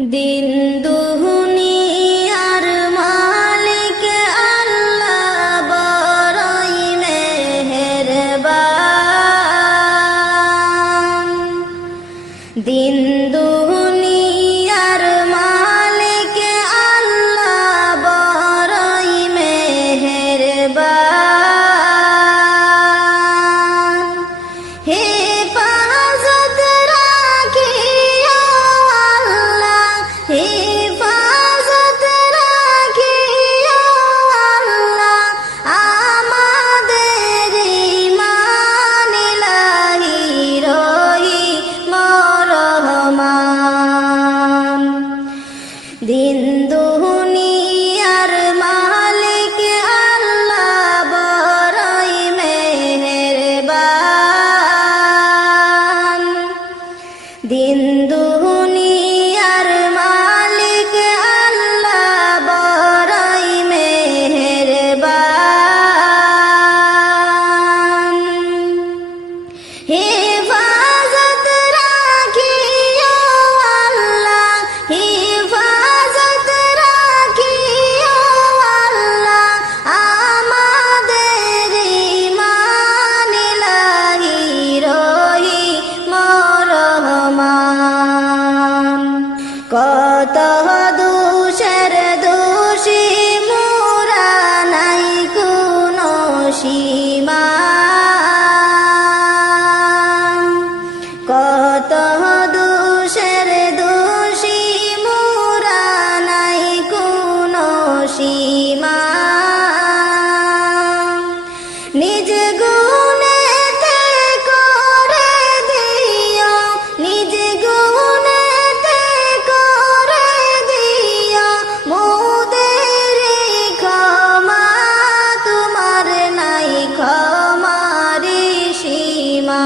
দিন দুনিয়ার মালিক আল্লাহ বড়ই মেহেরবান। দিন দুনিয়ার মালিক আল্লাহ বড়ই মেহেরবান। হেফাজত রাখিও আল্লাহ, হেফাজত রাখিও আল্লাহ আমাদের ঈমান ইলাহি রহিম রহমান। দিন দুনিয়ার মালিক আল্লাহ বড়ই মেহেরবান। দিন দুনিয়ার মালিক আল্লাহ বড়ই মেহেরবান। হেফাজত রাখিও আল্লাহ, হেফাজত রাখিও আল্লাহ আমাদের ঈমান ইলাহি রহিম রহমান। কত দোষের দোষী মোরা নাই কোনো সীমা, কত দোষের দোষী মোরা নাই কোনো সীমা। নিজ গুণেতে করে দিও, নিজ গুণেতে করে দিও মোদের ক্ষমা, তোমার নাই ক্ষমার সীমা।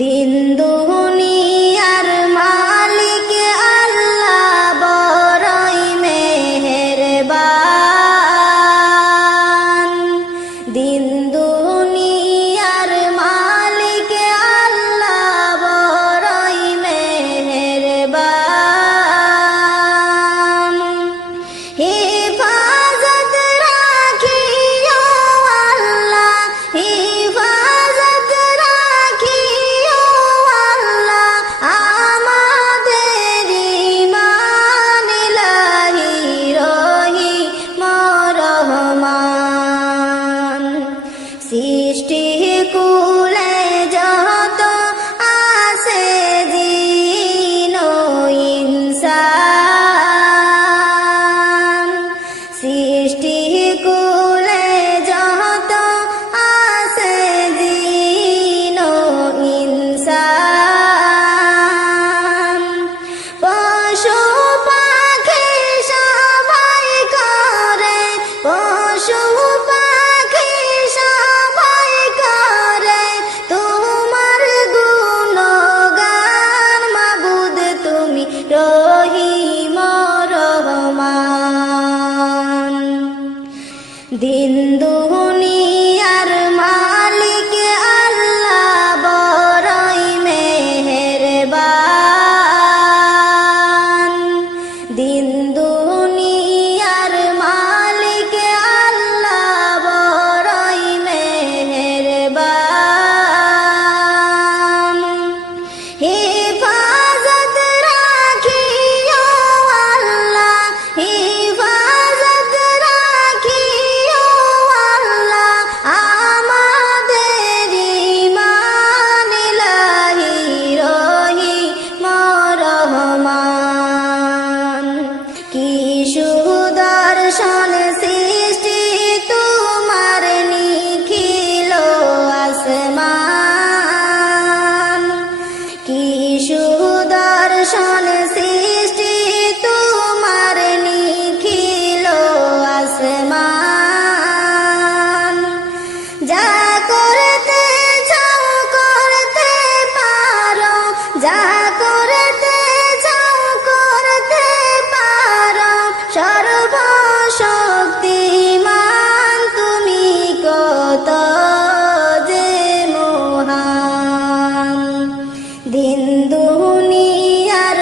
দিন দুনিয়ার মালিক আল্লাহ বড়ই মেহেরবান। দিন দুনিয়ার মালিক আল্লাহ বড়ই মেহেরবান। হেফাজত রাখিও আল্লাহ, হেফাজত রাখিও আল্লাহ আমাদের ঈমান ইলাহি রহিম রহমান। সৃষ্টি কুলে যত আছে জিন ও ইনসান, সৃষ্টি কুলে যত আছে জিন ও ইনসান। পশু পাখি সবাই করে, পশু পাখি সবাই করে তোমার গুণগান, মাবুদ তুমি রহিম রহমান। দিন দুনিয়ার মালিক আল্লাহ বড়ই মেহেরবান। দিন দুনিয়ার মালিক আল্লাহ বড়ই মেহেরবান। হেফাজত রাখিও আল্লাহ, হেফাজত রাখিও আল্লাহ আমাদের ঈমান ইলাহি রহিম রহমান। কি সুদর্শন সৃষ্টি তোমার নিখিল আসমান, কি সুদর্শন সৃষ্টি তোমার নিখিল আসমান। যা করতে চাও করতে পারো, যা করতে চাও করতে পারো, সর্বশক্তিমান তুমি কত যে মহান। দিন দুনিয়ার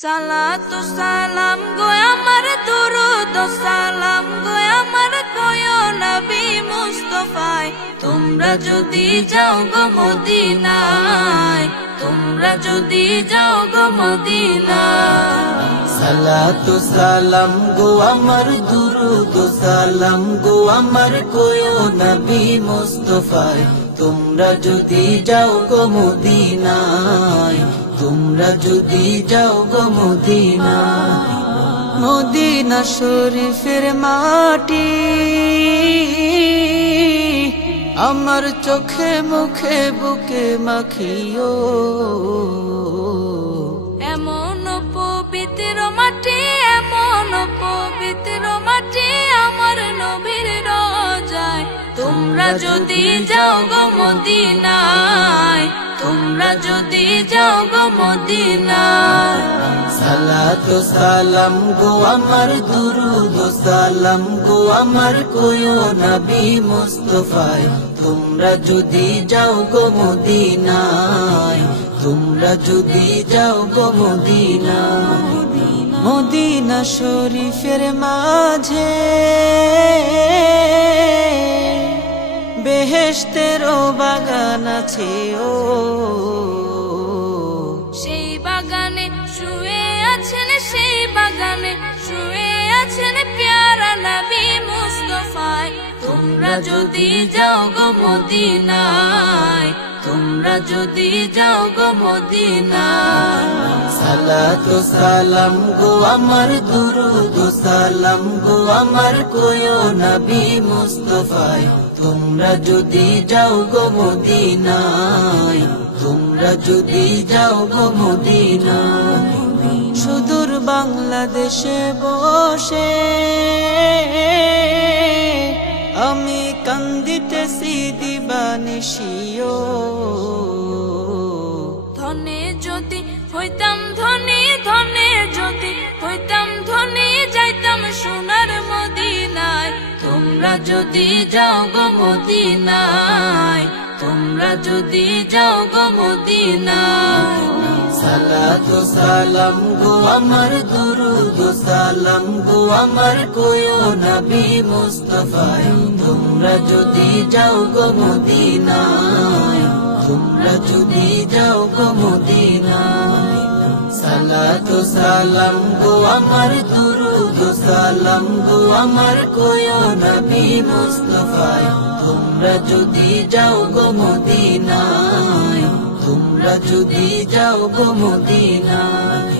সালাতু সালাম গো আমার দুরুদ ও সালাম গো আমার কয় নবী মুস্তাফায় তোমরা যদি যাও গো মদিনায় তোমরা যদি যাও গো মদিনায় সালাতু সালাম গো আমার দুরুদ ও সালাম গো আমার কয় নবী মুস্তাফায় তোমরা যদি যাও গো মদিনায় তোমরা যদি যাও গো মদিনায় মদিনা শরীফের মাটি আমার চোখে মুখে বুকে মাখিও এমন পবিত্র মাটি এমন পবিত্র মাটি আমার নবীর রোজায় তোমরা যদি যাও গো মদিনায় তোমরা যদি যাও গো মদিনায় সালাতু সালাম গো আমার দুরুদ ও সালাম গো আমার কয় নবী মুস্তাফায় তোমরা যদি যাও গো মদিনায় তোমরা যদি যাও গো মদিনায় মদিনা শরীফের মাঝে বেহেশতেরও বাগান আছে ও সেই বাগানে শুয়ে আছেন সেই বাগানে শুয়ে আছেন প্যারা নবী মুস্তাফায় তোমরা যদি যাও গো মদিনায় তোমরা যদি যাও গো মদিনায় সালাতু সালাম গো আমার দুরুদ ও সালাম গো আমার কয় নবী মুস্তাফায় তোমরা যদি যাও গো মদিনায় তোমরা যদি যাও গো মদিনায় সুদূর বাংলাদেশে বসে আমি কান্দিতেছি দিবানিশিও ধনে যদি হইতাম ধনী ধনে যদি হইতাম ধনী যাইতাম সোনার মদিনায় তোমরা যদি যাও গো মদিনায় তোমরা যদি যাও গো মদিনায় সালাতু সালাম গো আমার দুরুদ ও সালাম গো আমার কয় নবী মুস্তাফায় তোমরা যদি যাও গো মদিনায় তোমরা যদি যাও গো মদিনায় সালাতু সালাম গো আমার দুরুদ ও সালাম গো আমার কয় নবী মুস্তাফায় তোমরা যদি যাও গো মদিনায় তোমরা যদি যাও গো মদিনায়